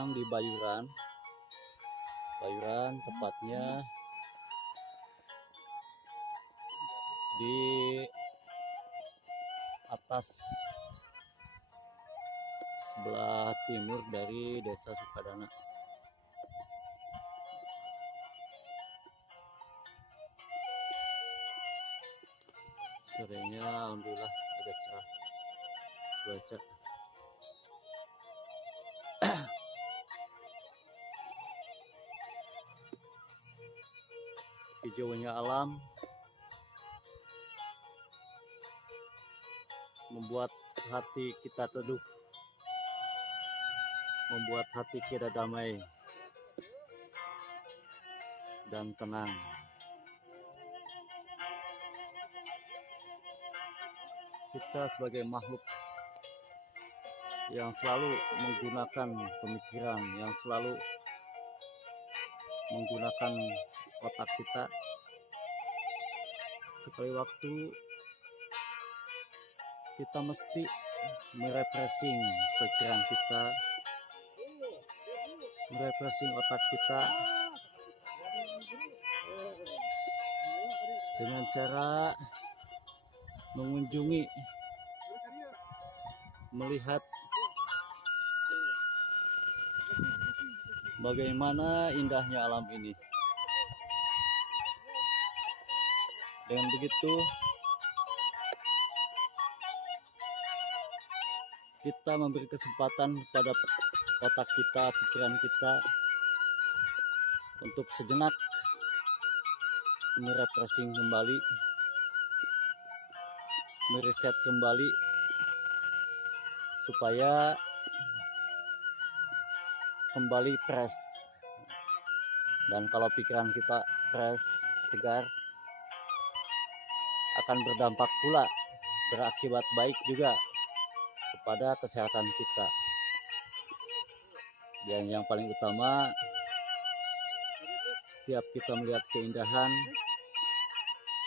sedang di Bayuran, tepatnya di atas sebelah timur dari Desa Sukadana. Sorenya alhamdulillah agak cerah cuaca. Hijaunya alam membuat hati kita teduh, membuat hati kita damai dan tenang. Kita sebagai makhluk yang selalu menggunakan pemikiran, yang selalu menggunakan otak kita, sekali waktu kita mesti merefreshing pikiran kita, merefreshing otak kita dengan cara mengunjungi, melihat bagaimana indahnya alam ini. Dengan begitu kita memberi kesempatan pada otak kita, pikiran kita untuk sejenak merefreshing kembali, mereset kembali supaya kembali fresh. Dan kalau pikiran kita fresh, segar, akan berdampak pula, berakibat baik juga kepada kesehatan kita. Dan yang paling utama, setiap kita melihat keindahan,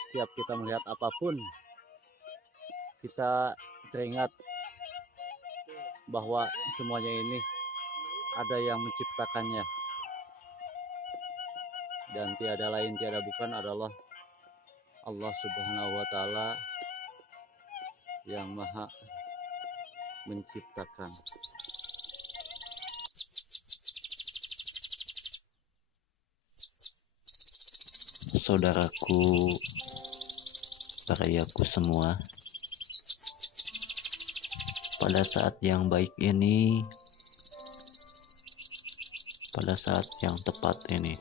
setiap kita melihat apapun, kita teringat bahwa semuanya ini ada yang menciptakannya, dan tiada lain tiada bukan adalah Allah Subhanahu wa Ta'ala yang Maha menciptakan. Saudaraku, rayaku semua, pada saat yang baik ini, pada saat yang tepat ini,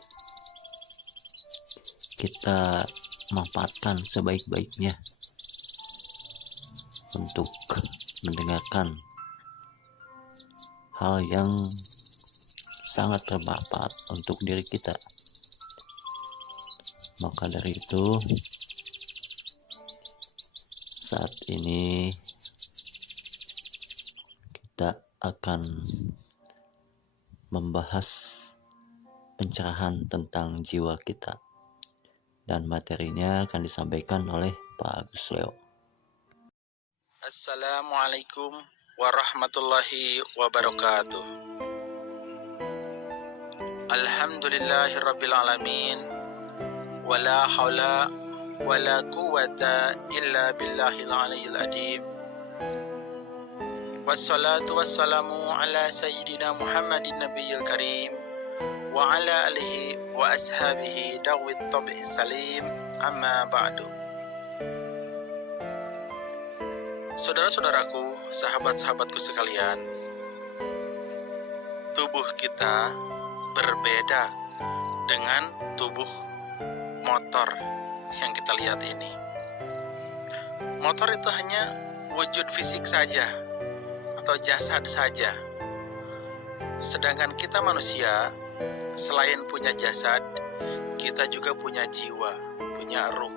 kita manfaatkan sebaik-baiknya untuk mendengarkan hal yang sangat bermanfaat untuk diri kita. Maka dari itu, saat ini kita akan membahas pencerahan tentang jiwa kita, dan materinya akan disampaikan oleh Pak Agus Leo. Assalamualaikum warahmatullahi wabarakatuh. Alhamdulillahirabbil alamin, wala haula wala quwwata illa billahil aliyyil azim. Wassalatu wassalamu ala sayyidina Muhammadin nabiyil karim wa ala alihi wa ashabihi dawit tabi'i salim, amma ba'du. Saudara-saudaraku, sahabat-sahabatku sekalian, tubuh kita berbeda dengan tubuh motor yang kita lihat ini. Motor itu hanya wujud fisik saja atau jasad saja. Sedangkan kita manusia, selain punya jasad, kita juga punya jiwa, punya ruh.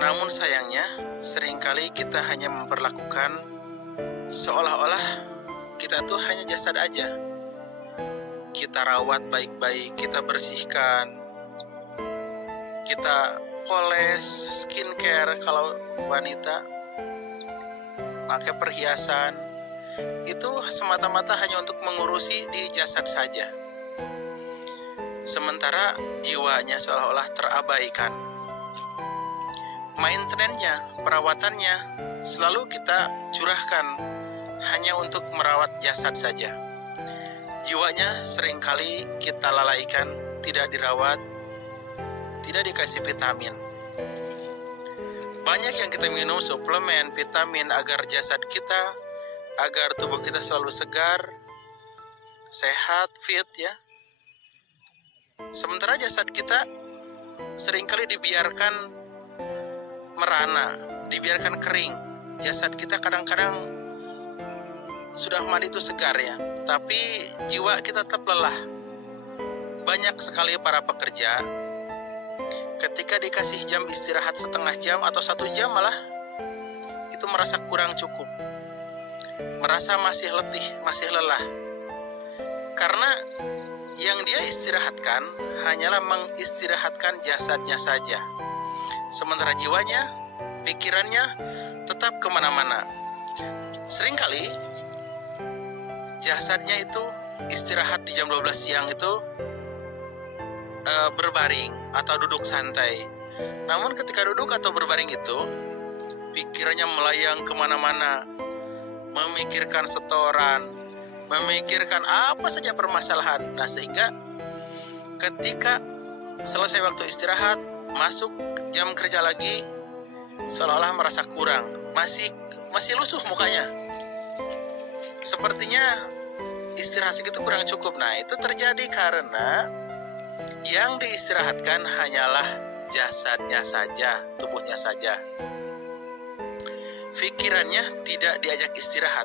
Namun sayangnya, seringkali kita hanya memperlakukan seolah-olah kita tuh hanya jasad aja. Kita rawat baik-baik, kita bersihkan, kita poles, skincare kalau wanita, pakai perhiasan, itu semata-mata hanya untuk mengurusi di jasad saja. Sementara jiwanya seolah-olah terabaikan. Maintenance-nya, perawatannya selalu kita curahkan hanya untuk merawat jasad saja. Jiwanya seringkali kita lalaikan, tidak dirawat, tidak dikasih vitamin. Banyak yang kita minum suplemen, vitamin agar jasad kita, agar tubuh kita selalu segar, sehat, fit ya. Sementara jasad kita seringkali dibiarkan merana, dibiarkan kering. Jasad kita kadang-kadang sudah mandi itu segar ya, tapi jiwa kita tetap lelah. Banyak sekali para pekerja ketika dikasih jam istirahat setengah jam atau 1 jam malah itu merasa kurang cukup, merasa masih letih, masih lelah, karena yang dia istirahatkan hanyalah mengistirahatkan jasadnya saja, sementara jiwanya, pikirannya tetap kemana-mana. Seringkali jasadnya itu istirahat di jam 12 siang itu berbaring atau duduk santai. Namun ketika duduk atau berbaring itu, pikirannya melayang kemana-mana, memikirkan setoran, memikirkan apa saja permasalahan. Nah, sehingga ketika selesai waktu istirahat, masuk jam kerja lagi, seolah-olah merasa kurang, masih lusuh mukanya. Sepertinya istirahat segitu kurang cukup. Nah, itu terjadi karena yang diistirahatkan hanyalah jasadnya saja, tubuhnya saja. Pikirannya tidak diajak istirahat.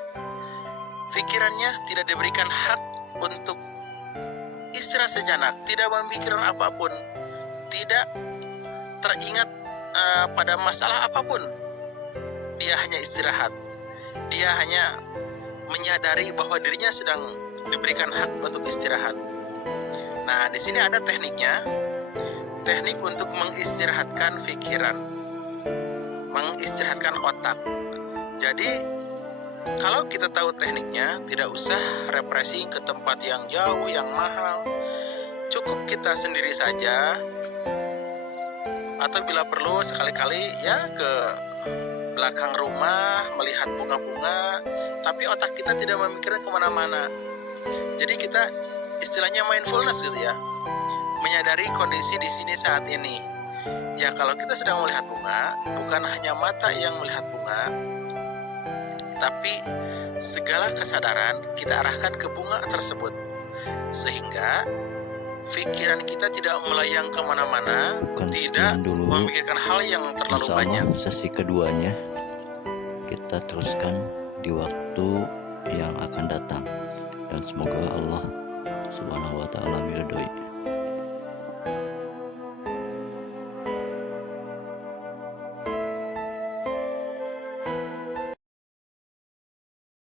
Pikirannya tidak diberikan hak untuk istirahat sejenak, tidak memikirkan apapun, tidak teringat pada masalah apapun. Dia hanya istirahat. Dia hanya menyadari bahwa dirinya sedang diberikan hak untuk istirahat. Nah, di sini ada tekniknya, teknik untuk mengistirahatkan pikiran, mengistirahatkan otak. Jadi, kalau kita tahu tekniknya, tidak usah refreshing ke tempat yang jauh, yang mahal. Cukup kita sendiri saja, atau bila perlu sekali-kali ya ke belakang rumah, melihat bunga-bunga, tapi otak kita tidak memikirkan kemana-mana. Jadi kita istilahnya mindfulness gitu ya, menyadari kondisi di sini saat ini. Ya, kalau kita sedang melihat bunga, bukan hanya mata yang melihat bunga, tapi segala kesadaran kita arahkan ke bunga tersebut, sehingga pikiran kita tidak melayang kemana-mana, tidak memikirkan hal yang terlalu banyak. Sesi keduanya kita teruskan di waktu yang akan datang, dan semoga Allah Subhanahu wa ta'ala meridhoi.